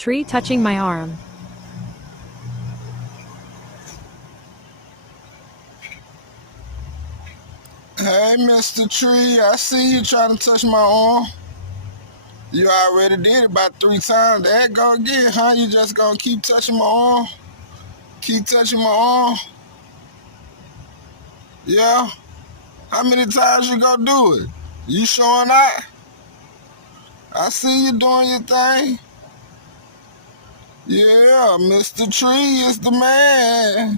Tree touching my arm. Hey, Mr. Tree, I see you trying to touch my arm. You already did it about 3 times. There it go again, huh? You just gonna keep touching my arm? Keep touching my arm? Yeah? How many times you gonna do it? You showing out? I see you doing your thing. Yeah, Mr. Tree is the man.